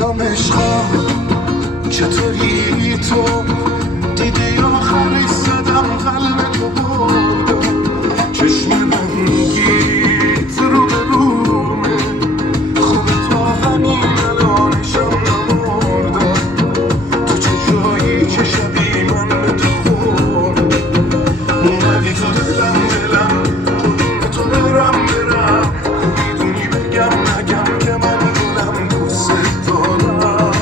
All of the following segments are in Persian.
دم عشقم چطوری تو دیدی آخرش زدم قلب تو بردم چشم رنگیت رو به رومه خوب تا همین الانشم نمردم تو چه جایی چه شبی من به تو خورد اومدی تو دلم قربون تو برم میدونی بگم نگم که من گلم دوست دارم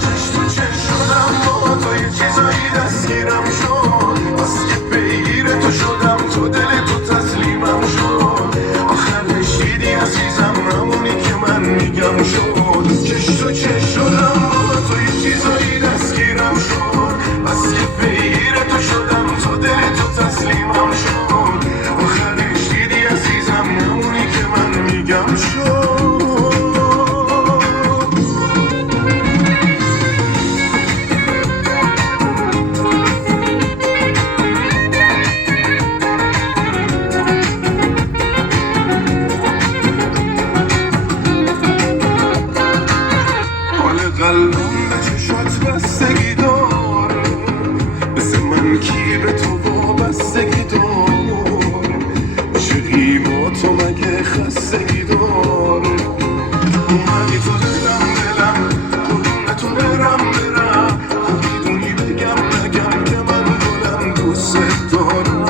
چش تو چش شدم با تو یه چیزایی دستگیرم شد بس که پیگیر تو شدم تو دل تو تسلیمم شد آخرش دیدی عزیزم همونی که من میگم شد چش تو چش شدم با تو یه چیزایی دستگیرم شد بس که پیگیر تو شدم تو دل تو تسلیمم شد آخرش دیدی عزیزم همونی که من میگم شد حال قلبم به چشات بستگی داره مثل من کی به تو وابستگی داره عشقی با تو مگه خستگی داره اومدی تو دلم قربون تو برم میدونی بگم نگم که من گلم دوست دارم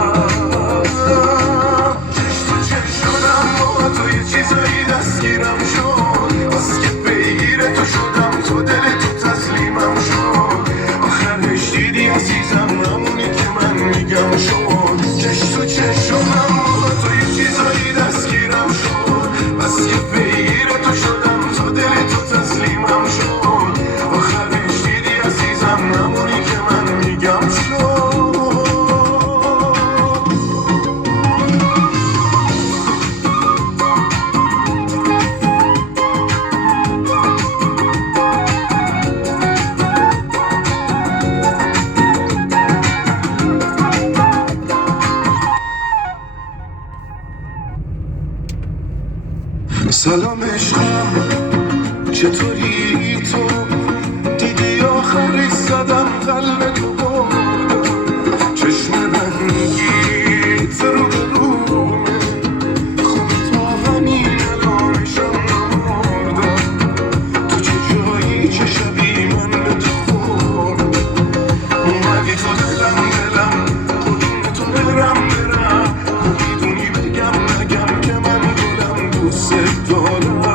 چش تو چش شدم با تو یه چیزایی دستگیرم شد بس که پیگیر تو شدم تو دل تو تسلیمم شد آخرش دیدی عزیزم همونی که من میگم شد چش تو چش شدم با تو یه چیزایی دستگیرم شد بس که پیگیر تو شدم تو دل تو تسلیمم شد آخرش دیدی عزیزم همونی که من میگم شد سلام عشقم چطوری تو دیدی آخرش زدم قلب تو بردم چشم رنگیت رو به رومه خوب تا همین الانشم نمردم تو چه جایی چه شبی من به تو خورد اومدی تو دلم قربون تو برم میدونی بگم نگم که من گلم دوست دارم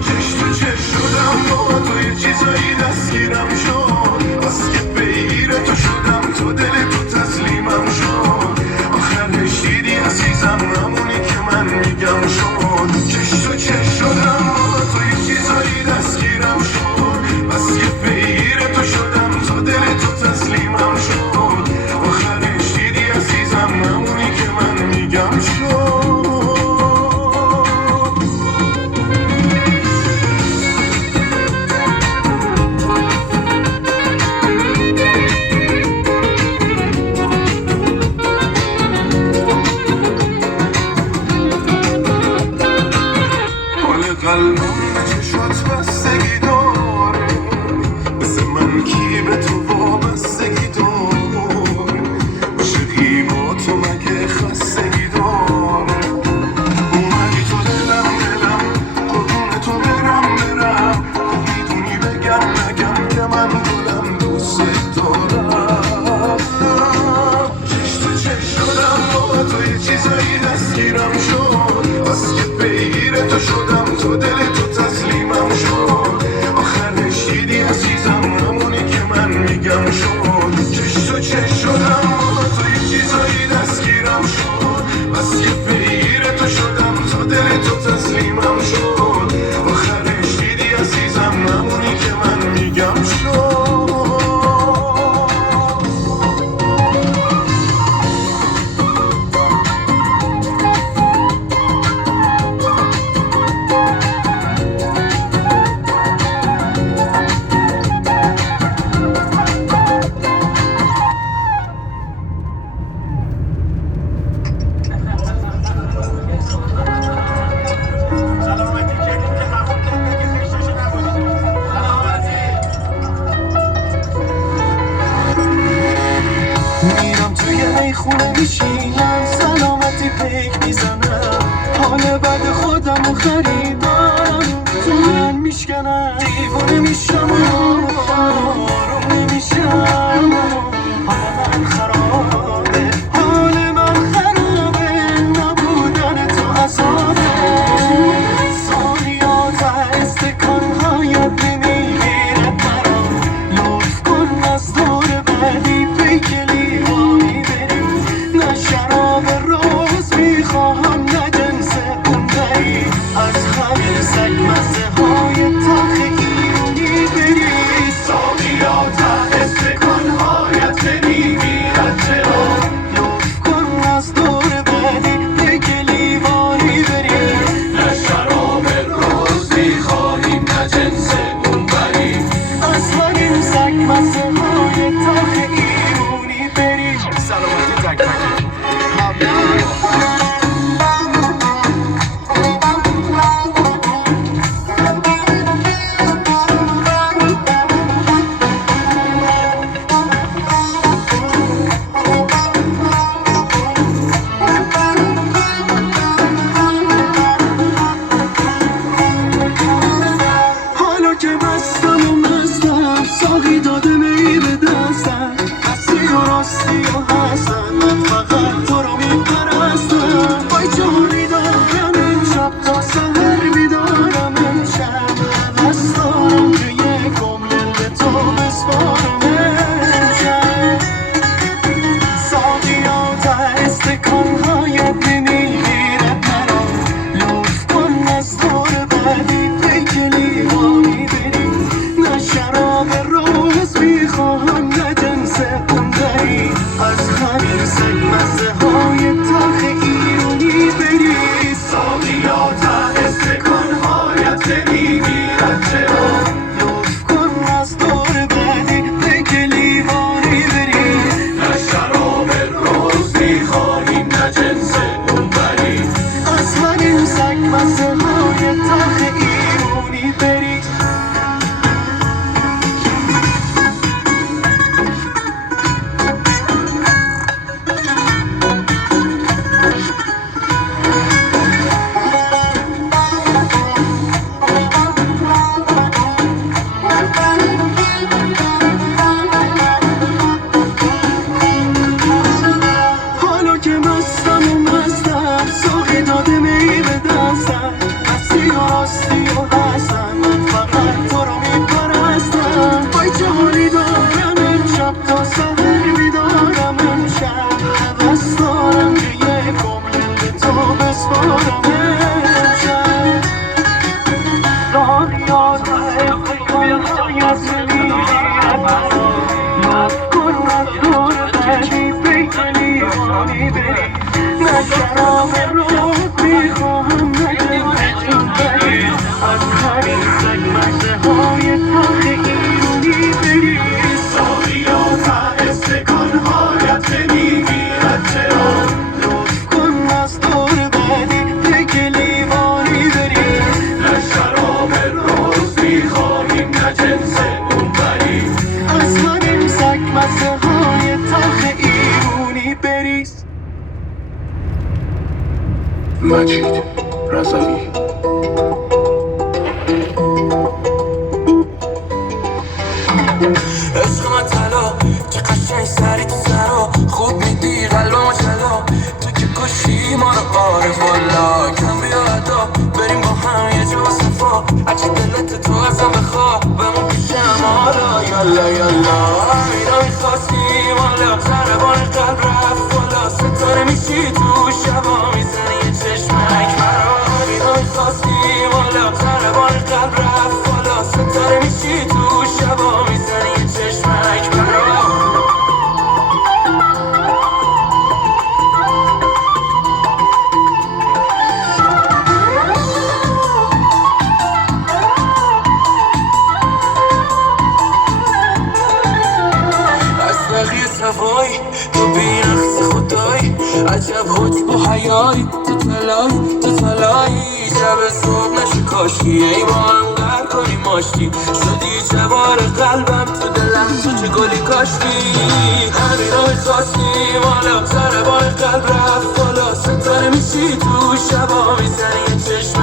چش تو چش شدم با تو یه چیزایی دستگیرم شد بس که پیگیر تو شدم تو دل تو تسلیمم شد آخرش دیدی عزیزم همونی که من میگم شد چش تو چش شدم با تو یه چیزایی دستگیرم شد بس که پیگیر تو شدم تو دل تو تسلیمم شد آخرش دیدی عزیزم همونی که من میگم شد حال قلبم به چشات بستگی داره مثل من کی به تو وابستگی داره عشقی با تو مگه خستگی داره اومدی تو دلم قربون تو برم میدونی بگم نگم که من گلم دوست دارم چش تو چش شدم با تو یه چیزایی دستگیرم شد بس که پیگیر تو شدم تو دل تو تسلیمم شد آخرش دیدی عزیزم همونی که من میگم شد چش تو چش شدم با تو یه چیزایی دستگیرم شد بس که پیگیر تو شدم تو دل تو تسلیمم شد آخرش دیدی عزیزم همونی که من میگم شد خونه میشینم سلامتی پیک میزنم حال بد خودم و خریدارم تو من میشکنم دیوونه میشم و آروم نمیشم حال من خرابه نبودن تو عذابه ثانیات استکانهایت نمیگیرد مرا لطف کن از دور بعدی پیک لیوانی بریم نه شراب روز میخواهم نه جنس اون بری از همین سگ مزه های تلخ ایرونی بری ثانیات استکانهایت نمیگیرد چرا لطف کن از دور بعدی پیک لیوانی بری نه شراب روز میخواهیم نه جنس اون بری از همین سگ مزه های تلخ ایرونی بری سلامتی تک تکی حالا که مستم و مستم ساقی داده می به دستم هستی و راستی و حسن من فقط تو رو میپرستم وای جانی دارم امشب تا سهر بیدارم امشب حوث دارم که یک عمر به تو بسپارم امشب ساقیات استکانهایت نمیگیرد مرا لطف کن از دور بعدی پیک لیوانی بری نه شراب روز میخواهم نه جنس اون بری از همین سگ مزه های تلخ ایرونی بری ساقیات استکانهایت نمیگیرد چرا لطف کن از دور بعدی پیک لیوانی بری نه شراب روز میخواهیم نه جنس اون بری از همین سگ مزه های تلخ ایرونی بری حالا که مستم و مستم ساقی داده می به دستم هستی و راستی و حسن من فقط تو رو میپرستم وای جانی دارم امشب تا سهر بیدارم امشب حوث دارم که یک عمر به تو بسپارم امشب ثانیات استکانهایت نمیگیرد مرا لطف کن از دور بعدی پیک لیوانی بری نه شراب روز میخواهم نه جنس اون بری از همین سگ مزه های تلخ ایرونی بری ثانیات استکانهایت نمیگیرد چرا لطف کن از دور بعدی پیک لیوانی بری نه شراب روز میخواهیم نه جنس اون بری از همین سگ مزه های تلخ ایرونی بری مجید رضوی عشق من طلا که قشنگ سری تو سرا خوب میدی قلبمو جلا تو که کشی ما رو عارف والا کم بیا ادا بریم با هم یه جا صفا اگه دلت تو ازم بخوا بمون پیشم حالا یالا یالا اینا میخواستیم حالا ضربان قلب رفت والا ستاره میشی تو شبا میزنی یه چشمک برا اینا میخواستیم حالا ضربان قلب رفت والا ستاره میشی تو شبا میزنی یه چشمک برا صفایی تو بینقص خدایی عجب حج با حیایی تو تلایی شب صبح نشه کاشی ای با هم قهر کنی ماشتی شدی جوار قلبم تو دلم تو چه گلی کاشتی همین رو خواستیم حالا سر بای قلب رفت بالا ستاره میشی تو شبا میزنی چشم